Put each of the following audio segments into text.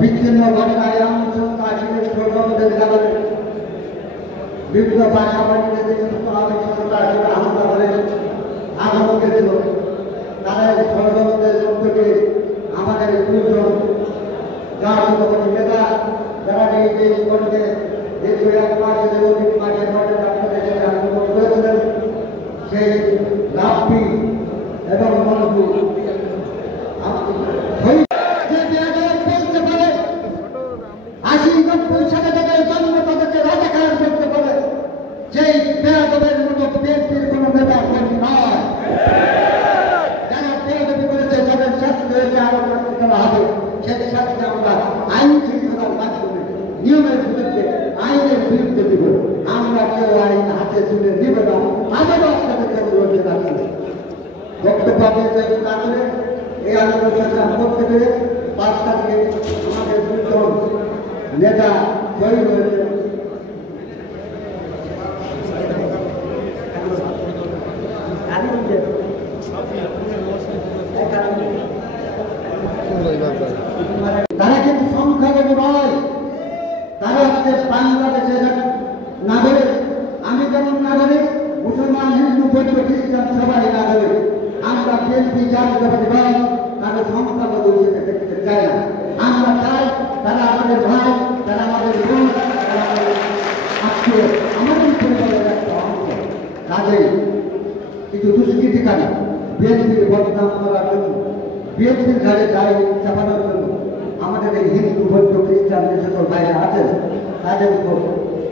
বিচ্ছিন্ন ঘটনায় কাশ্মীরের ষড়যন্ত্রের কারণে বিভিন্ন ভাষাবাণীতে যে সমস্ত আওয়ামী সরকার হামলা করে আগুন গেছিল, তারা এই ষড়যন্ত্রের মধ্যে আমাদের দুজন জাতীয়তাবাদী নেতা যারা এই করতে দীর্ঘ 1 মাসে যে অধিক মাসের মধ্যে আপনাদের সাথে আন্দোলন করেছিলেন, সেই রাব্বি এবং মনজুর আইন শৃঙ্খলার মাধ্যমে নিয়মের বিরুদ্ধে আইনের বিরুদ্ধে দিব। আমরা কেউ আইন হাতে তুলে নিব না, আমারও আপনাদেরকে অনুরোধ রাখছি। বক্তব্য কারণে এই আন্দোলন সংগ্রাম করতে পেরে 5 তারিখে আমাদের দুজন নেতা শহীদ হয়েছে। তারা কিন্তু সংখ্যালঘু নয়, তারা হচ্ছে বাংলাদেশের নাগরিক। আমি যেমন নাগরিক, মুসলমান, হিন্দু, বৌদ্ধ, খ্রিস্টান সবাই নাগরিক। আমরা বিএনপি জাতীয়তাবাদী দল তাদের সংখ্যালঘু হিসেবে দেখতে চাই না। আমরা চাই তারা আমাদের ভাই, তারা আমাদের বোন, তারা আমাদের আত্মীয়, আমাদের পরিবারের একটা অংশ। কাজেই কিছু দুষ্কৃতিকারী বিএনপির বদনাম করার জন্য, বিএনপির ঘাড়ে দায় চাপানোর জন্য আমাদের এই হিন্দু, বৌদ্ধ, খ্রিস্টান যে সকল ভাইরা আছেন তাদের উপর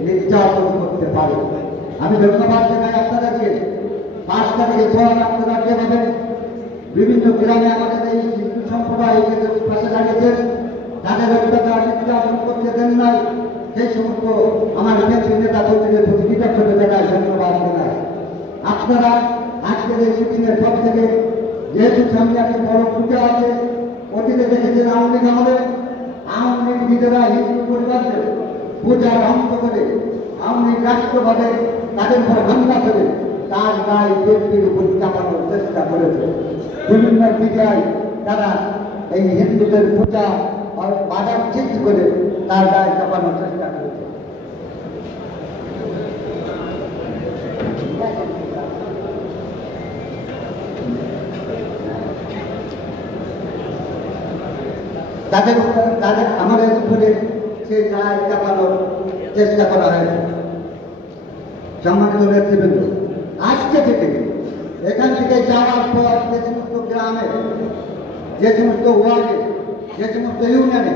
নির্যাতন করতে পারে। আমি ধন্যবাদ জানাই আপনাদেরকে। 5 তারিখে পর আপনারা যেভাবে বিভিন্ন গ্রামে আমাদের এই হিন্দু সম্প্রদায়কে পাশে দাঁড়িয়েছেন, তাদের অত্যাচার নির্যাতন করতে দেন নাই, সেই সমস্ত আমার বিএনপি নেতা কর্মীদের প্রতি কৃতজ্ঞতা জানাই, ধন্যবাদ জানাই। আপনারা আজকের এই মিটিংয়ের পর থেকে, যেহেতু সামনে একটা বড় পূজা আছে, অতীতে দেখেছেন আওয়ামী লীগ আমলে আওয়ামী লীগ নিজেরা হিন্দু পরিবারদের পূজা ধ্বংস করে আওয়ামী লীগ রাষ্ট্রভাবে তাদের উপর হামলা করে তার দায় বিএনপির উপর চাপানোর চেষ্টা করেছে। বিভিন্ন মিডিয়ায় তারা এই হিন্দুদের পূজা বাধার সৃষ্টি করে তার দায় চাপানোর চেষ্টা করেছে। তাদের আমাদের উপরে সে দায় চাপানোর চেষ্টা করা হয়েছে। সম্মানিত নেতৃবৃন্দ, আজকে থেকে এখান থেকে যাওয়ার পর যে সমস্ত গ্রামে, যে সমস্ত ওয়ার্ডে, যে সমস্ত ইউনিয়নে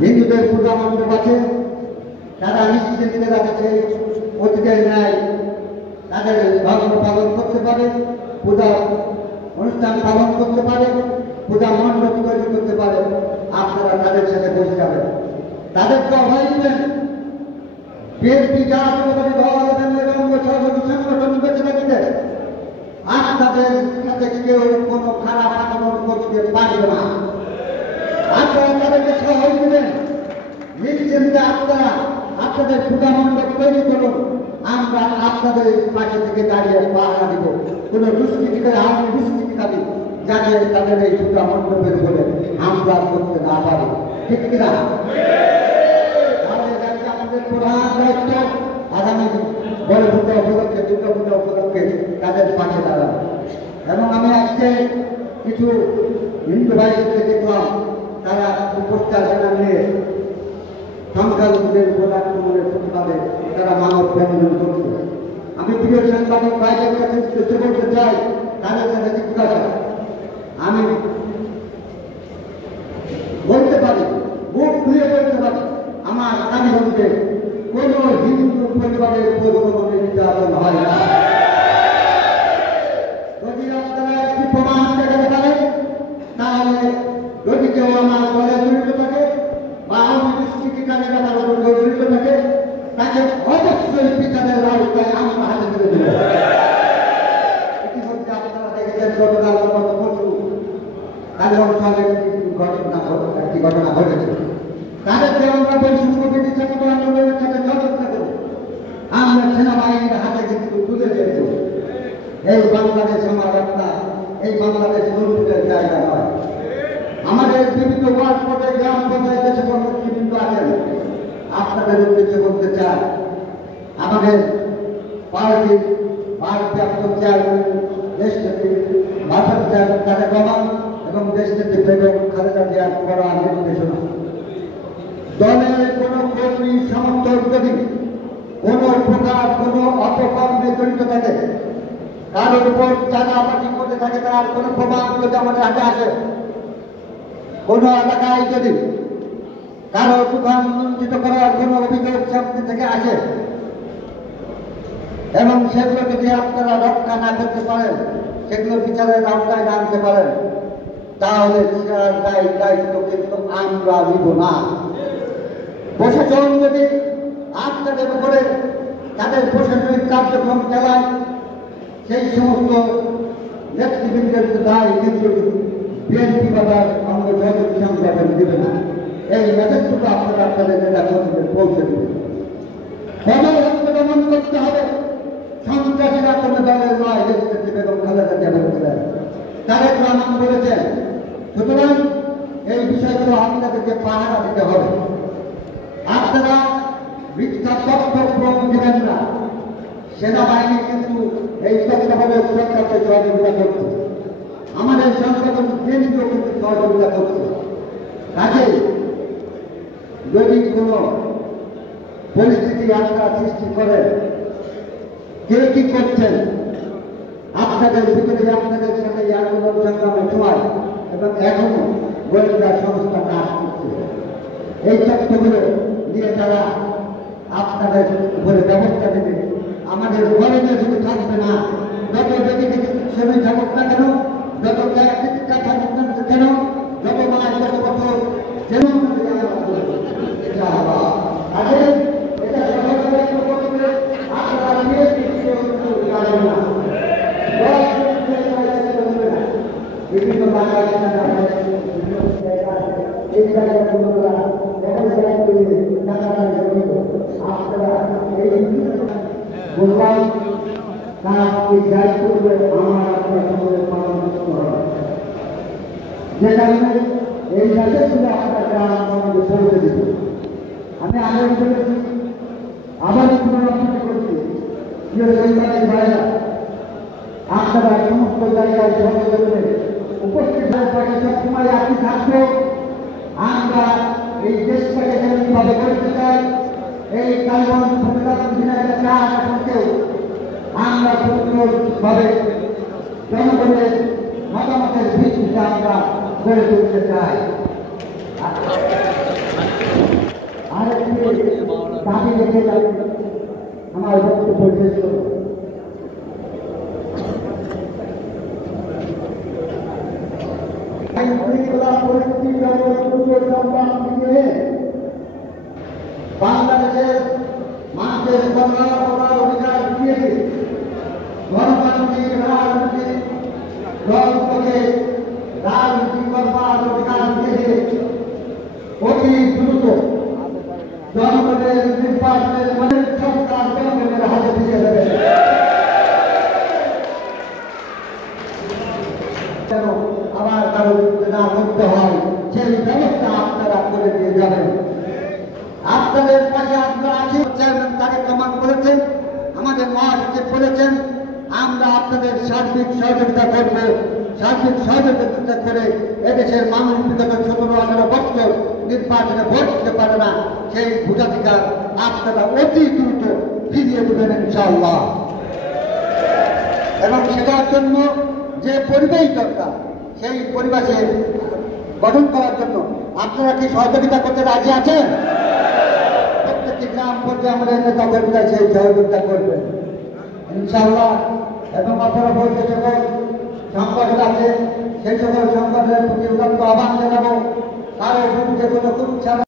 হিন্দুদের পূজা মণ্ডপ আছে, তারা নিশ্চিন্তে রাখছে অতীতের ন্যায় তাদের ধর্ম পালন করতে পারে, পূজা অনুষ্ঠান পালন করতে পারে, পূজা মণ্ডপ তৈরি করতে পারে। আপনারা তাদের সাথে বসে যাবেন, তাদেরকে অভয় দিবেন। বিএনপি জাতীয়তাবাদী দল এবং সংগঠন বেঁচে থাকতে আপনাদের সাথে কেউ কোনো খারাপ আচরণ করতে পারবে না। আপনারা তাদেরকে সহজ দিবেন, নিশ্চিন্তে আপনারা আপনাদের পূজা মণ্ডপ তৈরি করুন। আমরা আপনাদের পাশে থেকে দাঁড়িয়ে পাহারা দিব। কোনো দুষ্কৃতিকারী, আওয়ামী দুষ্কৃতিকারী যাতে তাদের এই পূজা মণ্ডপের বলে হামলা করতে না পারে, ঠিক কিনা? আমাদের প্রধান দায়িত্ব আগামী বড় পূজা উপলক্ষে, দুর্গা পূজা উপলক্ষে তাদের পাশে দাঁড়ানো। এবং আমি আজকে কিছু হিন্দু ভাইদেরকে দেখলাম, তারা পোস্টার নিয়ে সংখ্যালঘুদের উপর আক্রমণের প্রতিবাদে তারা মানব বন্ধন করছে। আমি প্রিয় সাংবাদিক ভাইদের কাছে চেষ্টা করতে চাই, তাদের কাছে জিজ্ঞাসা, আমি বলতে পারি, বুক খুলে বলতে পারি, আমার কালীগঞ্জে কোন হিন্দু পরিবারের উপর কোন নির্যাতন হয় না। যদি আপনারা একটি প্রমাণ দেখাতে পারেন, তাহলে যদি কেউ আমার দলে জড়িত থাকে বা আওয়ামী দুষ্কৃতিকারী ব্যাপার জড়িত থাকে, তাকে অবশ্যই বিচারের আওতায় আমরা হাতে তুলে দেব। ইতিমধ্যে আপনারা দেখেছেন গতকাল পরশু কালীগঞ্জে একটি ঘটনা ঘটেছে। তাদেরকে আমরা বৈষম্য কমিটি ছাত্র আন্দোলনের সাথে সচেতন করব। আমরা সেনাবাহিনীর হাতে কিন্তু তুলে দিয়েছি। এই বাংলাদেশ আমার একটা, এই বাংলাদেশ নতুনের জায়গা নয়। দেশের বিভিন্ন ওয়ার্ড পর্যায়ে গ্রাম পর্যায়ে যে সকল নেতৃবৃন্দ আছেন, আপনাদের উদ্দেশ্যে বলতে চাই, আমাদের পার্টির ভারপ্রাপ্ত চেয়ারম্যান দেশ নেত্রী তারেক রহমান এবং দেশ নেত্রী বেগম খালেদা জিয়ার কড়া নির্দেশনা, দলের কোন কর্মী সমর্থক যদি কোন প্রকার কোন অপকর্মে জড়িত থাকে, কারোর উপর চাঁদাবাজি করতে থাকে, তার কোন প্রমাণ যদি আমাদের হাতে আসে, কোন এলাকায় যদি কারো দোকান লুণ্ঠিত করার কোন অভিযোগ সামনে থেকে আসে এবং সেগুলো যদি আপনারা রক্ষা না করতে পারেন, সেগুলো বিচারের আওতায় না আনতে পারেন, তাহলে দায়িত্ব কিন্তু আমরা নিব না। প্রশাসন যদি আপনাদের উপরে তাদের প্রশাসনিক কার্যক্রম চালায়, সেই সমস্ত নেতৃবৃন্দের দায় কিন্তু বিএনপি বাবার অঙ্গ সহযোগী সংগঠন দেবে না। এই মেসেজটুকু আপনারা আপনাদের নেতা কর্মীদের পৌঁছে দেবেন। দমন করতে হবে, সন্ত্রাসীরা কোনো দলের নয়, দেশ নেত্রী বেগম খালেদা জিয়া বলেছিলেন, তারেক রহমান বলেছেন। সুতরাং এই বিষয়গুলো আপনাদেরকে পাহারা দিতে হবে। আপনারা মিথ্যা তথ্য প্রমাণ দেবেন না। সেনাবাহিনী কিন্তু এই তত্ত্বাবধায়ক সরকারকে সহযোগিতা করছে, আমাদের সংগঠন কেন্দ্রীয় কিন্তু সহযোগিতা করছে। কাজেই যদি কোনো পরিস্থিতি আপনারা সৃষ্টি করেন, কে কি করছেন, আপনাদের ভিতরে আপনাদের সাথে আন্দোলন সংগ্রামের সময় এবং এখনো গোয়েন্দা সংস্থা কাজ করছে, এই তথ্যগুলো দিয়ে তারা আপনাদের উপরে ব্যবস্থা দেবে। আমাদের গরমে শুধু থাকবে না, যত ব্যক্তি শ্রমিক থাকুক না কেন, যত ব্যক্তিটা থাকুক না কেন, যত মাস যত বছর যেন বিভিন্ন বললাম তার এই দায়িত্বগুলো আমার আপনার সকলের পালন করতে হবে। যে কারণে এই মেসেজগুলো আপনার গ্রাম আমাদের পৌঁছে দিত। আমি আগেও বলেছি, আবার পুনরাবৃত্তি করছি, সাংবাদিক ভাইরা আপনারা সমস্ত জায়গায় সহযোগিতা উপস্থিত হয়ে সবসময় একই থাকবো। আমরা এই দেশটাকে যেমনভাবে করতে চাই, এই কার্বন আমরা সুন্দরভাবে জনগণের মতামতের ভিত্তিতে আমরা গড়ে তুলতে চাই। আরেকটি দাবি রেখে আমার বক্তব্য শেষ করব। বাংলাদেশের মানুষের করার অধিকার দিয়ে গণতান্ত্রিক রাজনীতি দলকে রাজনীতি করবার অধিকার দিয়ে অতি দ্রুত জনগণের নির্বাচনের মনের সরকার জনগণের হাতে দিয়ে দেবে। যেন আবার কারো না করতে হয়, সেই ব্যবস্থা আপনারা করে দিয়ে যাবেন। আপনাদের পাশে আপনারা আছেন, চেয়ারম্যান তারেক রহমান বলেছেন, আমাদের মহাসচিব বলেছেন, আমরা আপনাদের সার্বিক সহযোগিতা করব। সার্বিক সহযোগিতা করে এদেশের মানুষ বিগত 17-18 বছর নির্বাচনে ভোট দিতে পারে না, সেই ভোটাধিকার আপনারা অতি দ্রুত ফিরিয়ে দেবেন ইনশাআল্লাহ। এবং সেটার জন্য যে পরিবেশ দরকার, সেই পরিবেশে গঠন করার জন্য আপনারা কি সহযোগিতা করতে রাজি আছেন? প্রত্যেকটি গ্রাম পর্যায়ে আমাদের নেতা কর্মীরা সেই সহযোগিতা করবেন ইনশাআল্লাহ। এবং আপনারা বলতে সকল সংগঠন আছে, সেই সকল সংগঠনের প্রতি উদাত্ত আহ্বান জানাবো, কারো বিরুদ্ধে কোনো